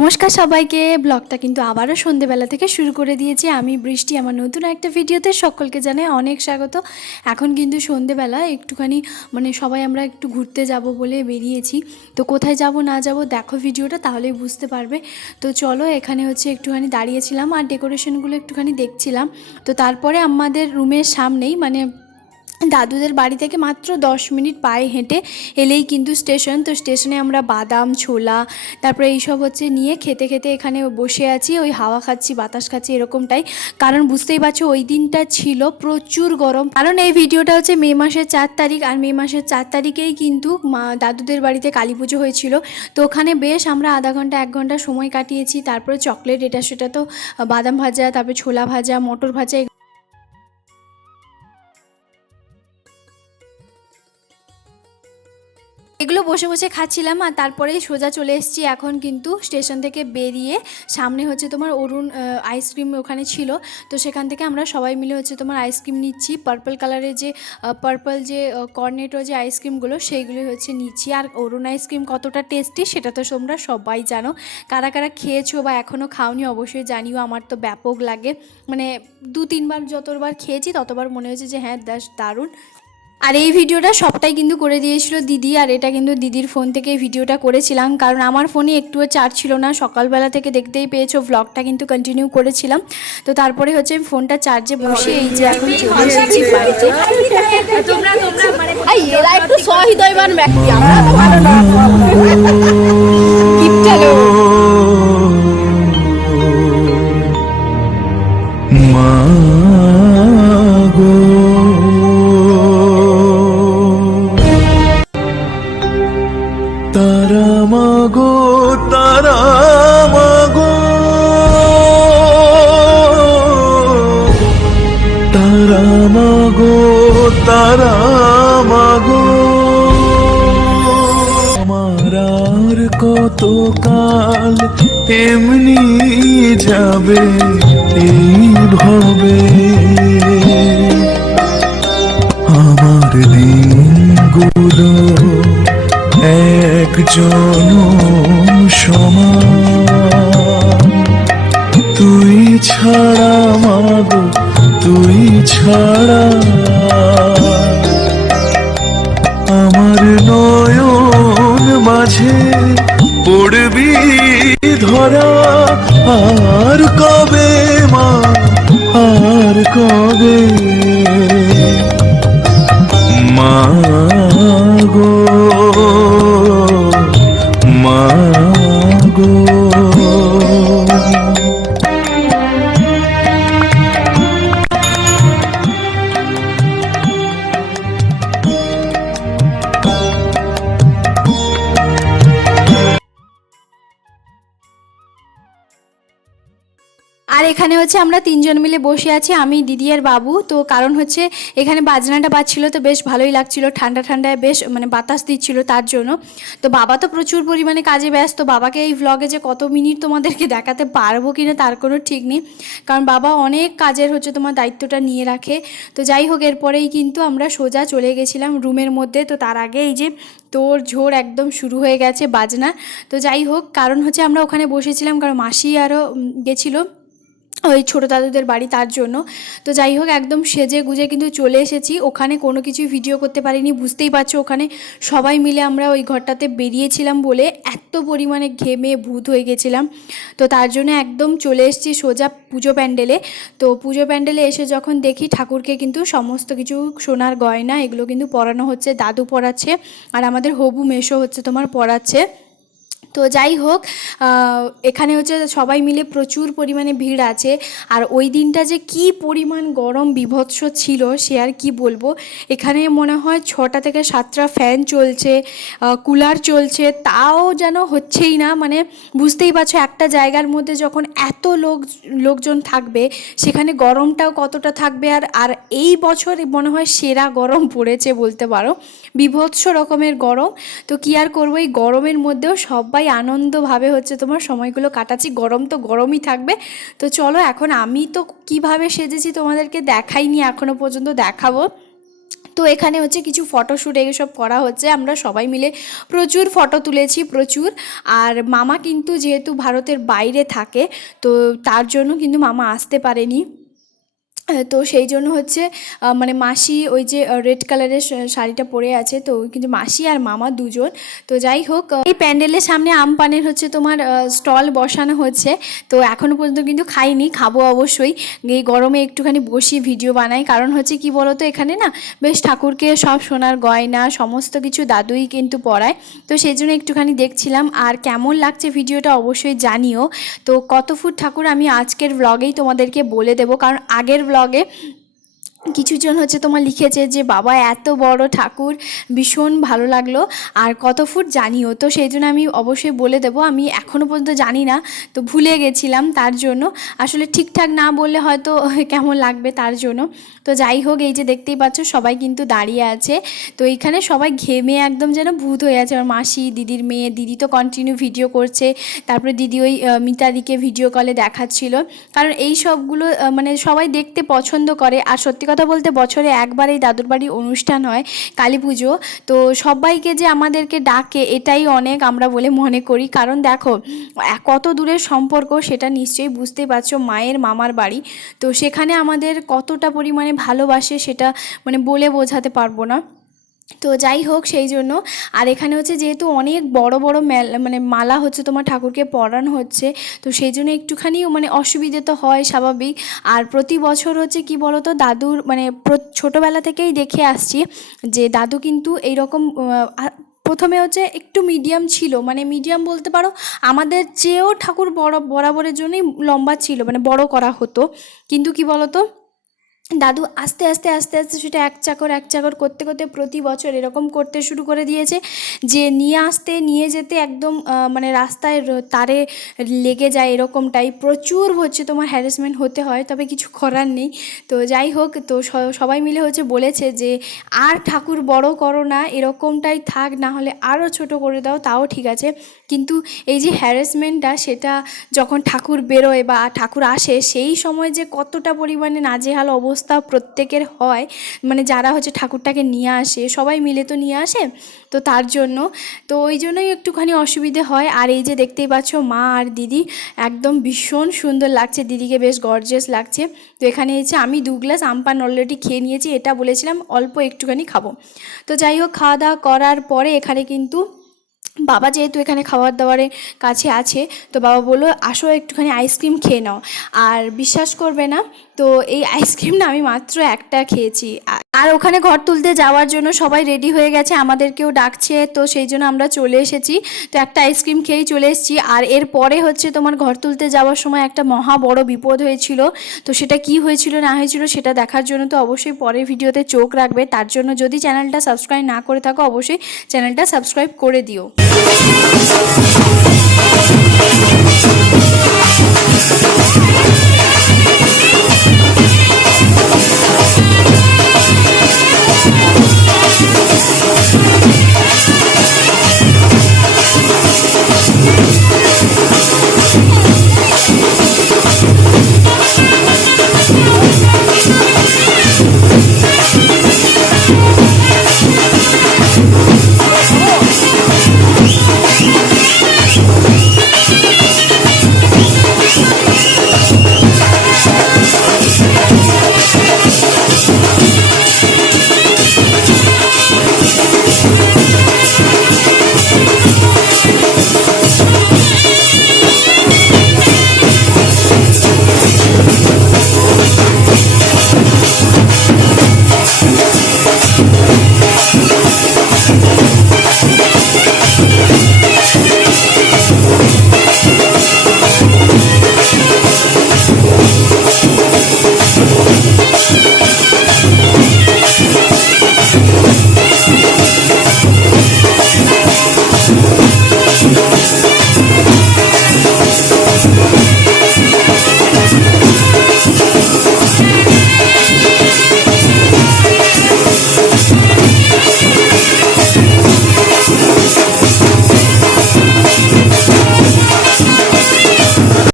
নমস্কার সবাইকে। ব্লগটা কিন্তু আবারও সন্ধেবেলা থেকে শুরু করে দিয়েছি আমি বৃষ্টি। আমার নতুন একটা ভিডিওতে সকলকে জানাই অনেক স্বাগত। এখন কিন্তু সন্ধেবেলা একটুখানি সবাই আমরা একটু ঘুরতে যাব বলে বেরিয়েছি। তো কোথায় যাব না যাব দেখো ভিডিওটা, তাহলেই বুঝতে পারবে। তো চলো, এখানে হচ্ছে একটুখানি দাঁড়িয়েছিলাম আর ডেকোরেশনগুলো একটুখানি দেখছিলাম। তো তারপরে আমাদের রুমের সামনেই দাদুদের বাড়ি থেকে মাত্র 10 মিনিট পায়ে হেঁটে এলেই কিন্তু স্টেশন। তো স্টেশনে আমরা বাদাম, ছোলা, তারপরে এইসব হচ্ছে নিয়ে খেতে খেতে এখানে বসে আছি, ওই হাওয়া খাচ্ছি, বাতাস খাচ্ছি, এরকমটাই। কারণ বুঝতেই পারছো ওই দিনটা ছিল প্রচুর গরম। কারণ এই ভিডিওটা হচ্ছে মে মাসের 4 তারিখ, আর মে মাসের 4 তারিখেই কিন্তু দাদুদের বাড়িতে কালী পুজো হয়েছিল। তো ওখানে বেশ আমরা আধা ঘন্টা 1 ঘন্টা সময় কাটিয়েছি। তারপরে চকলেট এটা সেটা, তো বাদাম ভাজা, তারপরে ছোলা ভাজা, মটর ভাজা, এগুলো বসে বসে খাচ্ছিলাম। আর তারপরেই সোজা চলে এসেছি এখন কিন্তু স্টেশন থেকে বেরিয়ে। সামনে হচ্ছে তোমার অরুণ আইসক্রিম ওখানে ছিল। তো সেখান থেকে আমরা সবাই মিলে হচ্ছে তোমার আইসক্রিম নিচ্ছি। পার্পল কালারের যে পার্পল যে কর্নেটো যে আইসক্রিমগুলো, সেইগুলোই হচ্ছে নিচ্ছি। আর অরুণ আইসক্রিম কতটা টেস্টি সেটা তো তোমরা সবাই জানো। কারা কারা খেয়েছো বা এখনও খাওনি অবশ্যই জানিও। আমার তো ব্যাপক লাগে, 2-3বার যতবার খেয়েছি ততবার মনে হয়েছে যে হ্যাঁ দারুণ। আর এই ভিডিওটা সবটাই কিন্তু করে দিয়েছিল দিদি। আর এটা কিন্তু দিদির ফোন থেকে ভিডিওটা করেছিলাম, কারণ আমার ফোনে একটুও চার্জ ছিল না। সকালবেলা থেকে দেখতেই পেয়েছো ব্লগটা কিন্তু কন্টিনিউ করেছিলাম। তো তারপরে হচ্ছে আমি ফোনটা চার্জে বসে এই যে এখন চলে এসেছি বাড়িতে। এরা একটু সহৃদয়বান ব্যক্তি, আমরা তো ভালো না। গিফট তারা মাগো, তারা মাগো, তারা মাগো, তারা মাগো, আমার আর কত কাল এমনি যাবে এইভাবে, আমার দিনগুলো এক জনম সমান। তুই ছাড়া মাগো, তুই ছাড়া আমার নয়ন মাঝে পড়বি ধরা। আর কবে মা, আর কবে মাগো, মাগো। আর এখানে হচ্ছে আমরা 3জন মিলে বসে আছি, আমি, দিদি আর বাবু। তো কারণ হচ্ছে এখানে বাজনাটা বাজছিল, তো বেশ ভালোই লাগছিল, ঠান্ডা ঠান্ডায় বেশ বাতাস দিচ্ছিল তার জন্য। তো বাবা তো প্রচুর পরিমাণে কাজে ব্যস্ত। বাবাকে এই ভ্লগে যে কত মিনিট তোমাদেরকে দেখাতে পারবো কিনা তার কোনো ঠিক নেই, কারণ বাবা অনেক কাজের হচ্ছে তোমার দায়িত্বটা নিয়ে রাখে। তো যাই হোক, এরপরেই কিন্তু আমরা সোজা চলে গেছিলাম রুমের মধ্যে। তো তার আগে এই যে তোর ঝোর একদম শুরু হয়ে গেছে বাজনা। তো যাই হোক, কারণ হচ্ছে আমরা ওখানে বসেছিলাম, কারণ মাসি আরও গেছিলো ওই ছোটো দাদুদের বাড়ি, তার জন্য। তো যাই হোক, একদম সেজে গুজে কিন্তু চলে এসেছি। ওখানে কোনো কিছুই ভিডিও করতে পারিনি, বুঝতেই পারছো। ওখানে সবাই মিলে আমরা ওই ঘরটাতে বেরিয়েছিলাম বলে এত পরিমাণে ঘেমে ভূত হয়ে গেছিলাম। তো তার জন্য একদম চলে এসেছি সোজা পুজো প্যান্ডেলে। তো পুজো প্যান্ডেলে এসে যখন দেখি ঠাকুরকে কিন্তু সমস্ত কিছু সোনার গয়না এগুলো কিন্তু পরানো হচ্ছে, দাদু পরাচ্ছে আর আমাদের হবু মেশো হচ্ছে তোমার পরাচ্ছে। তো যাই হোক, এখানে হচ্ছে সবাই মিলে প্রচুর পরিমাণে ভিড় আছে। আর ওই দিনটা যে কি পরিমাণ গরম বীভৎস ছিল সে আর কি বলবো। এখানে মনে হয় 6টা থেকে 7টা ফ্যান চলছে, কুলার চলছে, তাও যেন হচ্ছেই না। বুঝতেই পারছো একটা জায়গার মধ্যে যখন এত লোকজন থাকবে সেখানে গরমটাও কতটা থাকবে। আর আর এই বছর মনে হয় সেরা গরম পড়েছে বলতে পারো, বীভৎস রকমের গরম। তো কি আর করবো, এই গরমের মধ্যেও সবাই আনন্দভাবে হচ্ছে তোমার সময়গুলো কাটাচ্ছি। গরম তো গরমই থাকবে। তো চলো, এখন আমি তো কিভাবে সেজেছি তোমাদেরকে দেখাইনি এখনো পর্যন্ত, দেখাবো। তো তো এখানে হচ্ছে কিছু ফটোশ্যুট এইসব করা হচ্ছে, আমরা সবাই মিলে প্রচুর ফটো তুলেছি প্রচুর। আর মামা কিন্তু যেহেতু ভারতের বাইরে থাকে, তো তার জন্য কিন্তু মামা আসতে পারেনি। তো সেই জন্য হচ্ছে মানে মাসি ওই যে রেড কালারের শাড়িটা পরে আছে, তো কিন্তু মাসি আর মামা দুজন। তো যাই হোক, এই প্যান্ডেলের সামনে আমপানের হচ্ছে তোমার স্টল বসানো হচ্ছে। তো এখনও পর্যন্ত কিন্তু খাইনি, খাবো অবশ্যই। এই গরমে একটুখানি বসি ভিডিও বানাই, কারণ হচ্ছে কি বলো তো, এখানে না বেশ ঠাকুরকে সব সোনার গয়না সমস্ত কিছু দাদুই কিন্তু পরায়। তো সেই জন্য একটুখানি দেখছিলাম। আর কেমন লাগছে ভিডিওটা অবশ্যই জানিও। তো কত ফুট ঠাকুর আমি আজকের ব্লগেই তোমাদেরকে বলে দেবো, কারণ আগের ব্লগে কিছুজন হচ্ছে তোমার লিখেছে যে বাবা এত বড় ঠাকুর, ভীষণ ভালো লাগলো, আর কত ফুট জানিও। তো সেই জন্য আমি অবশ্যই বলে দেবো, আমি এখনও পর্যন্ত জানি না, তো ভুলে গেছিলাম, তার জন্য আসলে ঠিকঠাক না বললে হয়তো কেমন লাগবে, তার জন্য। তো যাই হোক, এই যে দেখতেই পাচ্ছ সবাই কিন্তু দাঁড়িয়ে আছে। তো এইখানে সবাই ঘেমে একদম যেন ভূত হয়ে আছে। আমার মাসি, দিদির মেয়ে, দিদি তো কন্টিনিউ ভিডিও করছে, তারপরে দিদি ওই মিতাদিকে ভিডিও কলে দেখাচ্ছিল, কারণ এই সবগুলো মানে সবাই দেখতে পছন্দ করে। আর সত্যি কথা বলতে বছরে একবার এই দাদুর বাড়ি অনুষ্ঠান হয়, কালী পুজো। তো সবাইকে যে আমাদেরকে ডাকে এটাই অনেক আমরা বলে মনে করি, কারণ দেখো কত দূরের সম্পর্ক সেটা নিশ্চয়ই বুঝতেই পারছো, মায়ের মামার বাড়ি। তো সেখানে আমাদের কতটা পরিমাণে ভালোবাসে সেটা মানে বলে বোঝাতে পারবো না। তো যাই হোক, সেই জন্য। আর এখানে হচ্ছে যেহেতু অনেক বড় বড় মানে মালা হচ্ছে তোমার ঠাকুরকে পরানো হচ্ছে, তো সেই জন্য একটুখানি মানে অসুবিধে তো হয় স্বাভাবিক। আর প্রতি বছর হচ্ছে কি বলো তো, দাদুর মানে ছোটোবেলা থেকেই দেখে আসছি যে দাদু কিন্তু এইরকম প্রথমে হচ্ছে একটু মিডিয়াম ছিল, মানে মিডিয়াম বলতে পারো আমাদের চেয়েও ঠাকুর বরাবরের জন্যই লম্বা ছিল, মানে বড় করা হতো। কিন্তু কি বলো তো, দাদু আস্তে আস্তে আস্তে আস্তে সেটা এক চাকর করতে করতে প্রতি বছর এরকম করতে শুরু করে দিয়েছে যে নিয়ে যেতে একদম মানে রাস্তায় তারে লেগে যায়, এরকমটাই প্রচুর হচ্ছে তোমার হ্যারাসমেন্ট হতে হয়, তবে কিছু করার নেই। তো যাই হোক, তো সবাই মিলে হচ্ছে বলেছে যে আর ঠাকুর বড় করো না, এরকমটাই থাক, না হলে আরও ছোট করে দাও, তাও ঠিক আছে। কিন্তু এই যে হ্যারাসমেন্টটা, সেটা যখন ঠাকুর বেরোয় বা ঠাকুর আসে সেই সময় যে কতটা পরিমাণে নাজেহাল অবস্থা প্রত্যেকের হয়, মানে যারা হচ্ছে ঠাকুরটাকে নিয়ে আসে, সবাই মিলে তো নিয়ে আসে, তো তার জন্য, তো ওই জন্যই একটুখানি অসুবিধে হয়। আর এই যে দেখতেই পাচ্ছ মা আর দিদি একদম ভীষণ সুন্দর লাগছে, দিদিকে বেশ গর্জিয়াস লাগছে। তো এখানে হচ্ছে আমি 2 গ্লাস আমপান অলরেডি খেয়ে নিয়েছি, এটা বলেছিলাম অল্প একটুখানি খাবো। তো যাই হোক, খাওয়া দাওয়া করার পরে এখানে কিন্তু বাবা যেহেতু এখানে খাবার দাবারের কাছে আছে, তো বাবা বললো আসো একটুখানি আইসক্রিম খেয়ে নাও। আর বিশ্বাস করবে না, তো এই আইসক্রিম না আমি মাত্র একটা খেয়েছি। আর ওখানে ঘর তুলতে যাওয়ার জন্য সবাই রেডি হয়ে গেছে, আমাদেরকেও ডাকছে, তো সেই জন্য আমরা চলে এসেছি। তো একটা আইসক্রিম খেয়েই চলে এসেছি। আর এরপরে হচ্ছে তোমার ঘর তুলতে যাওয়ার সময় একটা মহা বড় বিপদ হয়েছিল, তো সেটা কি হয়েছিল না হয়েছিল সেটা দেখার জন্য তো অবশ্যই পরের ভিডিওতে চোখ রাখবে। তার জন্য যদি চ্যানেলটা সাবস্ক্রাইব না করে থাকো অবশ্যই চ্যানেলটা সাবস্ক্রাইব করে দিও।